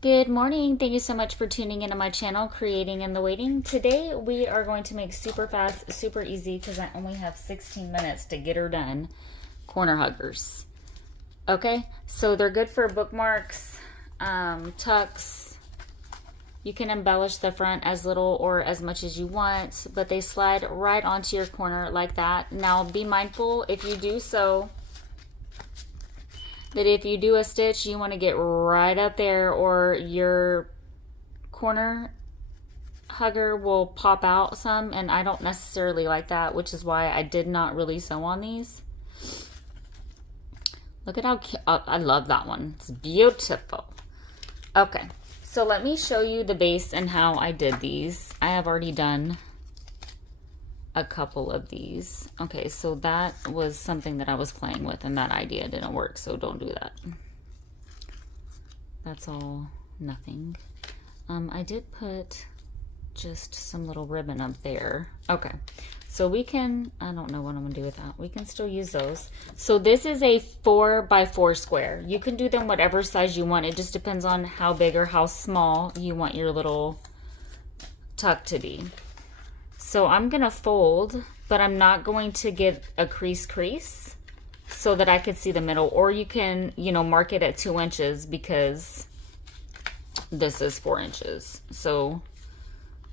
Good morning. Thank you so much for tuning into my channel, Creating in the Waiting. Today we are going to make super fast, super easy, because I only have 16 minutes to get her done, corner huggers. Okay, so they're good for bookmarks, tucks. You can embellish the front as little or as much as you want, but they slide right onto your corner like that. Now be mindful if you do so, that if you do a stitch, you want to get right up there or your corner hugger will pop out some, and I don't necessarily like that, which is why I did not really sew on these. Look at how cute. I love that one. It's beautiful. Okay, so let me show you the base and how I did these. I have already done a couple of these. Okay, so that was something that I was playing with and that idea didn't work, so don't do that. That's all nothing. I did put just some little ribbon up there. Okay, so we can, I don't know what I'm gonna do with that. We can still use those. So this is a 4x4 square. You can do them whatever size you want. It just depends on how big or how small you want your little tuck to be. So I'm gonna fold, but I'm not going to get a crease so that I could see the middle. Or you can, you know, mark it at 2 inches because this is 4 inches. So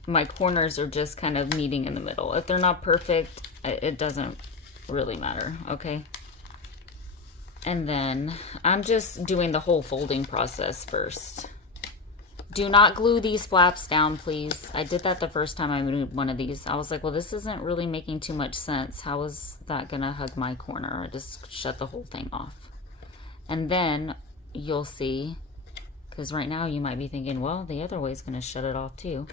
my corners are just kind of meeting in the middle. If they're not perfect, it doesn't really matter, okay? And then I'm just doing the whole folding process first. Do not glue these flaps down, please. I did that the first time I moved one of these. I was like, well, this isn't really making too much sense. How is that gonna hug my corner? I just shut the whole thing off. And then you'll see, because right now you might be thinking, well, the other way is gonna shut it off too.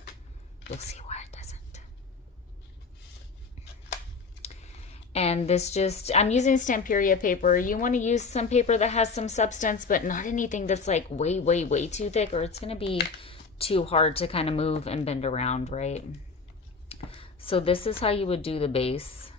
You'll see why it doesn't. And this just, I'm using Stamperia paper. You want to use some paper that has some substance, but not anything that's like way too thick, or it's going to be too hard to kind of move and bend around, right? So this is how you would do the base.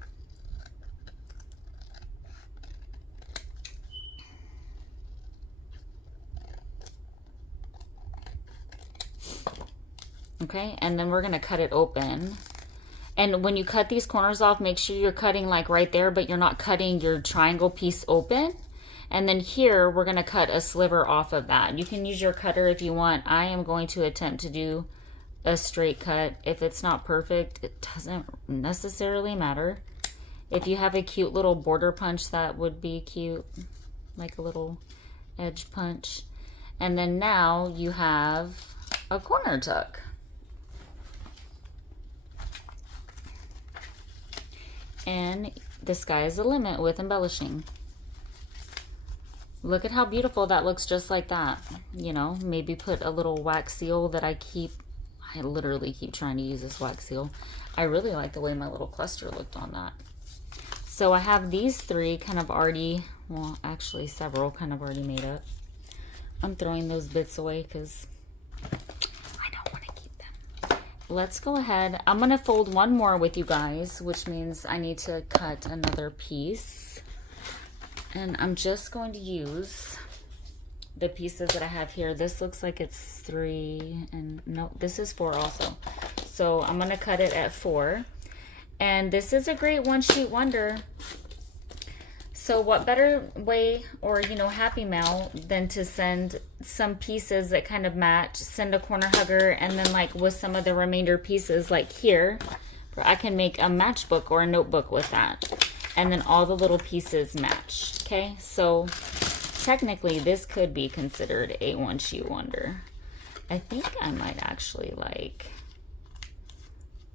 Okay, and then we're going to cut it open. And when you cut these corners off, make sure you're cutting like right there, but you're not cutting your triangle piece open. And then here, we're gonna cut a sliver off of that. You can use your cutter if you want. I am going to attempt to do a straight cut. If it's not perfect, it doesn't necessarily matter. If you have a cute little border punch, that would be cute, like a little edge punch. And then now you have a corner tuck. And the sky is the limit with embellishing. Look at how beautiful that looks, just like that. You know, maybe put a little wax seal that I literally keep trying to use this wax seal. I really like the way my little cluster looked on that. So I have these three kind of already, well, actually several kind of already made up. I'm throwing those bits away because let's go ahead. I'm going to fold one more with you guys, which means I need to cut another piece. And I'm just going to use the pieces that I have here. This looks like it's 3, and no, this is 4 also. So I'm going to cut it at 4. And this is a great one-sheet wonder. So what better way, or, you know, happy mail than to send some pieces that kind of match, send a corner hugger, and then like with some of the remainder pieces like here, I can make a matchbook or a notebook with that. And then all the little pieces match, okay? So technically this could be considered a one-sheet wonder. I think I might actually like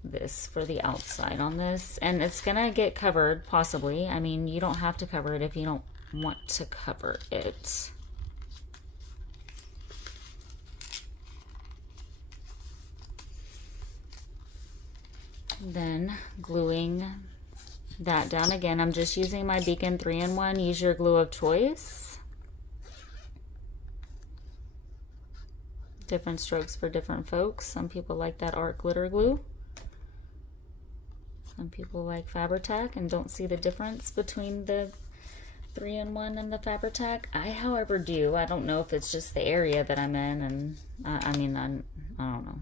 this for the outside on this, and it's gonna get covered possibly. I mean, you don't have to cover it if you don't want to cover it. Then gluing that down again. I'm just using my Beacon 3-in-1. Use your glue of choice. Different strokes for different folks. Some people like that art glitter glue. Some people like Fabri-Tac and don't see the difference between the 3-in-1 in the Fabri-Tac. I, however, do. I don't know if it's just the area that I'm in, and I mean, I don't know.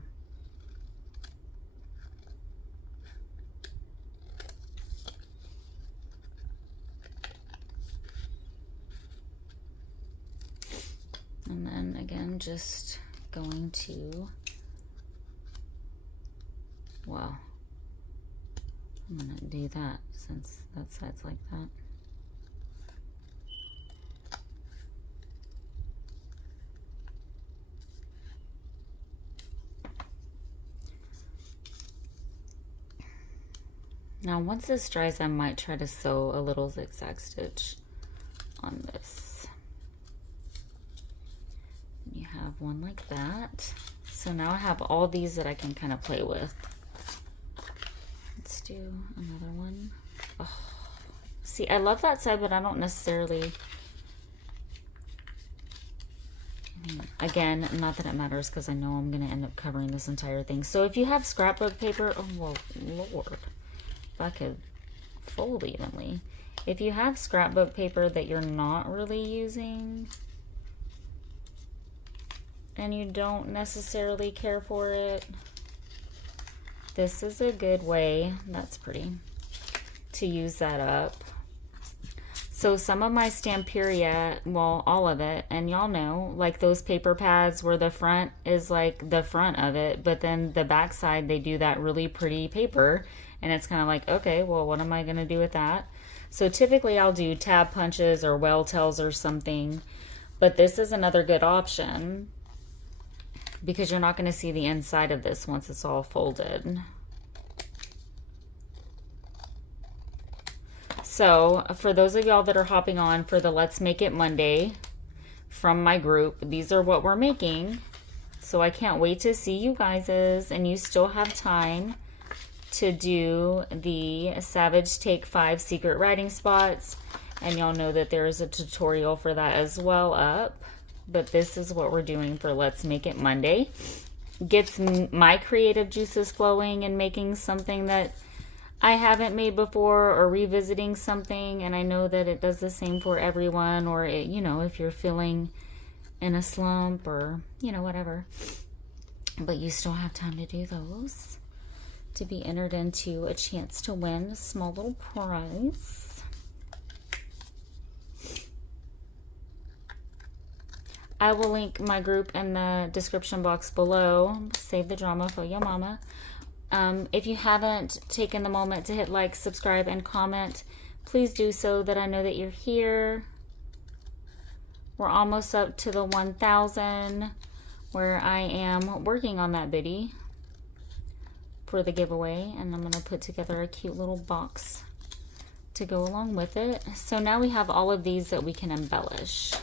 And then again, just going to, well, I'm gonna do that since that side's like that. Now once this dries, I might try to sew a little zigzag stitch on this. You have one like that. So now I have all these that I can kind of play with. Let's do another one. Oh. See, I love that side, but I don't necessarily, I mean, again, not that it matters because I know I'm going to end up covering this entire thing. So if you have scrapbook paper, oh, well, Lord, if I could fold evenly. If you have scrapbook paper that you're not really using, and you don't necessarily care for it, this is a good way, that's pretty, to use that up. So some of my Stamperia, well, all of it, and y'all know, like those paper pads where the front is like the front of it, but then the back side, they do that really pretty paper, and it's kind of like, okay, well, what am I going to do with that? So typically I'll do tab punches or well tells or something, but this is another good option, because you're not going to see the inside of this once it's all folded. So for those of y'all that are hopping on for the Let's Make It Monday from my group, these are what we're making. So I can't wait to see you guys's, and you still have time to do the Savage Take 5 secret writing spots. And y'all know that there is a tutorial for that as well up. But this is what we're doing for Let's Make It Monday. Gets my creative juices flowing and making something that I haven't made before, or revisiting something. And I know that it does the same for everyone, or it, you know, if you're feeling in a slump or, you know, whatever. But you still have time to do those to be entered into a chance to win a small little prize. I will link my group in the description box below. Save the drama for your mama. If you haven't taken the moment to hit like, subscribe, and comment, please do so that I know that you're here. We're almost up to the 1,000, where I am working on that biddy for the giveaway, and I'm going to put together a cute little box to go along with it. So now we have all of these that we can embellish.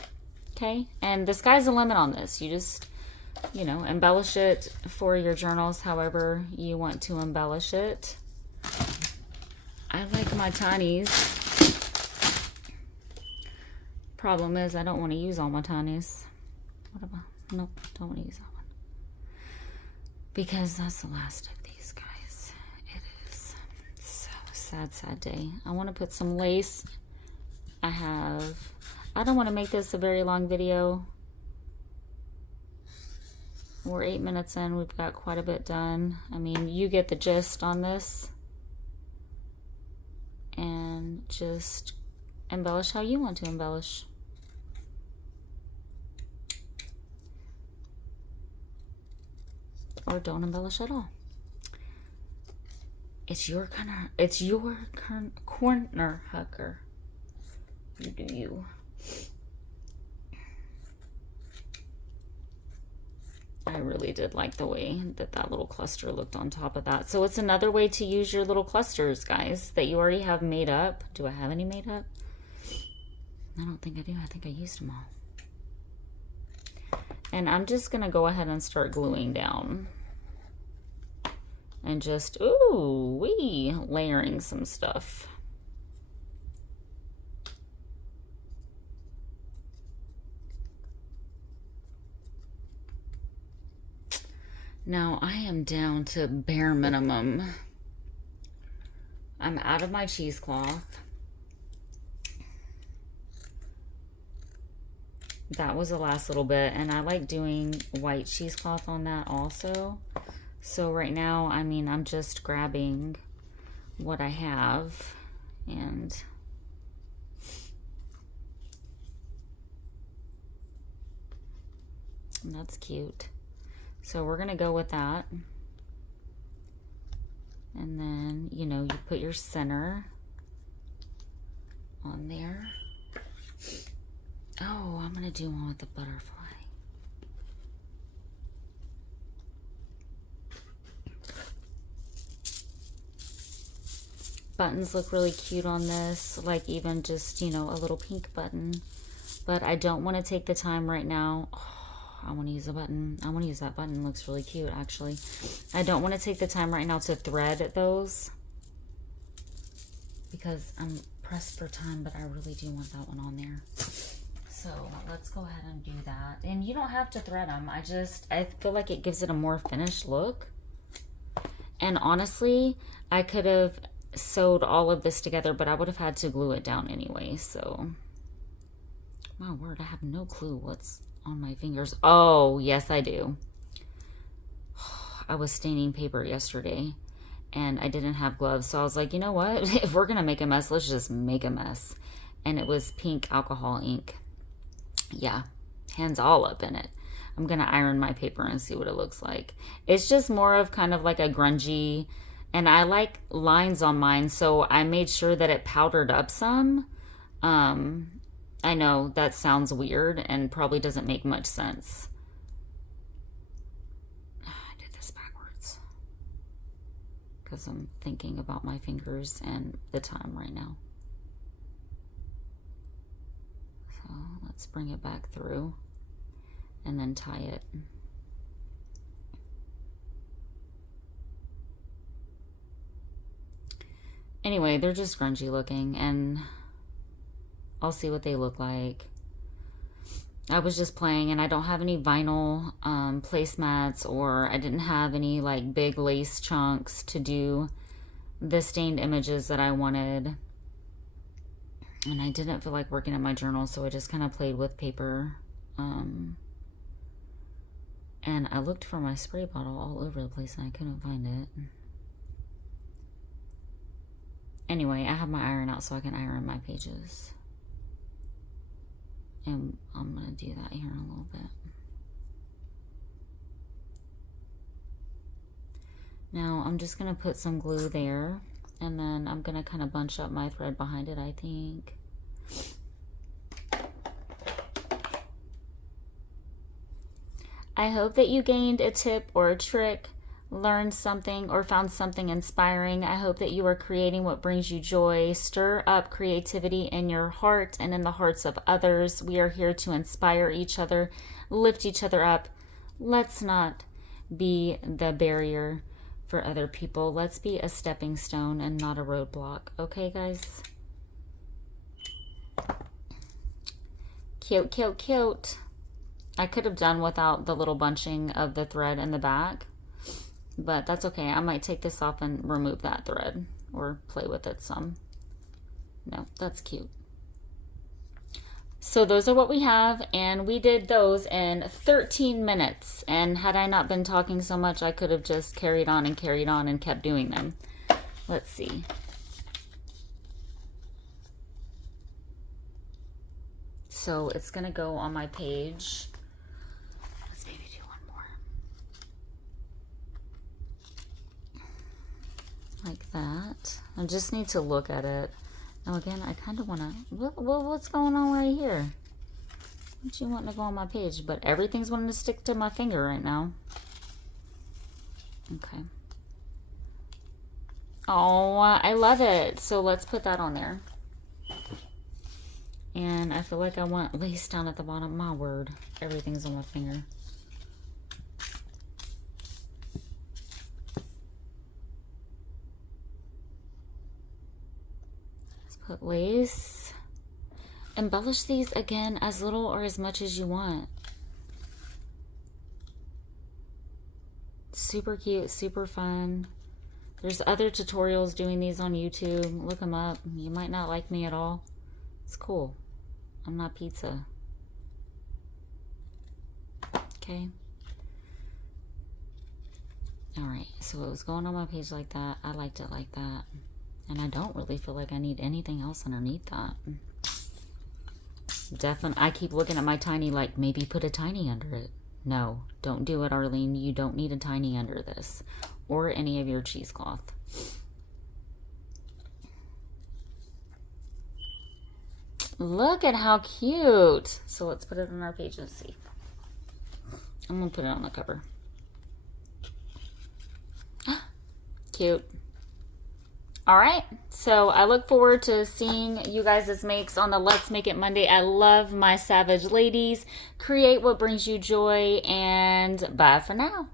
Okay, and the sky's the limit on this. You just, you know, embellish it for your journals however you want to embellish it. I like my tinies. Problem is, I don't want to use all my tinies. What about, nope, don't want to use that one. Because that's the last of these guys. It is so sad, sad day. I want to put some lace. I don't want to make this a very long video. We're 8 minutes in. We've got quite a bit done. I mean, you get the gist on this. And just embellish how you want to embellish. Or don't embellish at all. It's your corner. It's your corner, Hucker. You do you. I really did like the way that that little cluster looked on top of that. So it's another way to use your little clusters, guys, that you already have made up. Do I have any made up? I don't think I do. I think I used them all. And I'm just going to go ahead and start gluing down. And just, ooh, wee, layering some stuff. Now I am down to bare minimum. I'm out of my cheesecloth. that was the last little bit, and I like doing white cheesecloth on that also. So right now, I mean, I'm just grabbing what I have, and that's cute. So we're gonna go with that. And then, you know, you put your center on there. Oh, I'm gonna do one with the butterfly. Buttons look really cute on this, like even just, you know, a little pink button. But I don't want to take the time right now. Oh, I want to use a button. I want to use that button. It looks really cute, actually. I don't want to take the time right now to thread those because I'm pressed for time, but I really do want that one on there. So let's go ahead and do that. And you don't have to thread them. I feel like it gives it a more finished look. And honestly, I could have sewed all of this together, but I would have had to glue it down anyway. So, my word, I have no clue what's on my fingers. Oh, yes, I do. I was staining paper yesterday and I didn't have gloves. So I was like, you know what? If we're going to make a mess, let's just make a mess. And it was pink alcohol ink. Yeah, hands all up in it. I'm going to iron my paper and see what it looks like. It's just more of kind of like a grungy, and I like lines on mine, so I made sure that it powdered up some. I know that sounds weird and probably doesn't make much sense. I did this backwards because I'm thinking about my fingers and the time right now. So let's bring it back through and then tie it. Anyway, they're just grungy looking, and I'll see what they look like. I was just playing, and I don't have any vinyl placemats, or I didn't have any like big lace chunks to do the stained images that I wanted. And I didn't feel like working in my journal, so I just kind of played with paper. And I looked for my spray bottle all over the place, and I couldn't find it. Anyway, I have my iron out so I can iron my pages. And I'm going to do that here in a little bit. Now, I'm just going to put some glue there. And then I'm going to kind of bunch up my thread behind it, I think. I hope that you gained a tip or a trick, learned something, or found something inspiring. I hope that you are creating what brings you joy. Stir up creativity in your heart and in the hearts of others. We are here to inspire each other, lift each other up. Let's not be the barrier for other people. Let's be a stepping stone and not a roadblock. Okay, guys? Cute, cute, cute. I could have done without the little bunching of the thread in the back, but that's okay. I might take this off and remove that thread or play with it some. No, that's cute. So those are what we have, and we did those in 13 minutes. And had I not been talking so much, I could have just carried on and kept doing them. Let's see. So it's gonna go on my page. Let's maybe do one more. Like that. I just need to look at it. Now again, I kind of want to, what's going on right here? What you want to go on my page? But everything's wanting to stick to my finger right now. Okay. Oh, I love it. So let's put that on there. And I feel like I want lace down at the bottom. My word, everything's on my finger. Let's put lace. Embellish these again as little or as much as you want. Super cute, super fun. There's other tutorials doing these on YouTube. Look them up. You might not like me at all. It's cool. I'm not pizza. Okay. All right, so it was going on my page like that. I liked it like that. And I don't really feel like I need anything else underneath that. Definitely, I keep looking at my tiny like, maybe put a tiny under it. No, don't do it, Arlene. You don't need a tiny under this or any of your cheesecloth. Look at how cute. So let's put it on our page and see. I'm going to put it on the cover. Cute. All right, so I look forward to seeing you guys' makes on the Let's Make It Monday. I love my Savage Ladies. Create what brings you joy, and bye for now.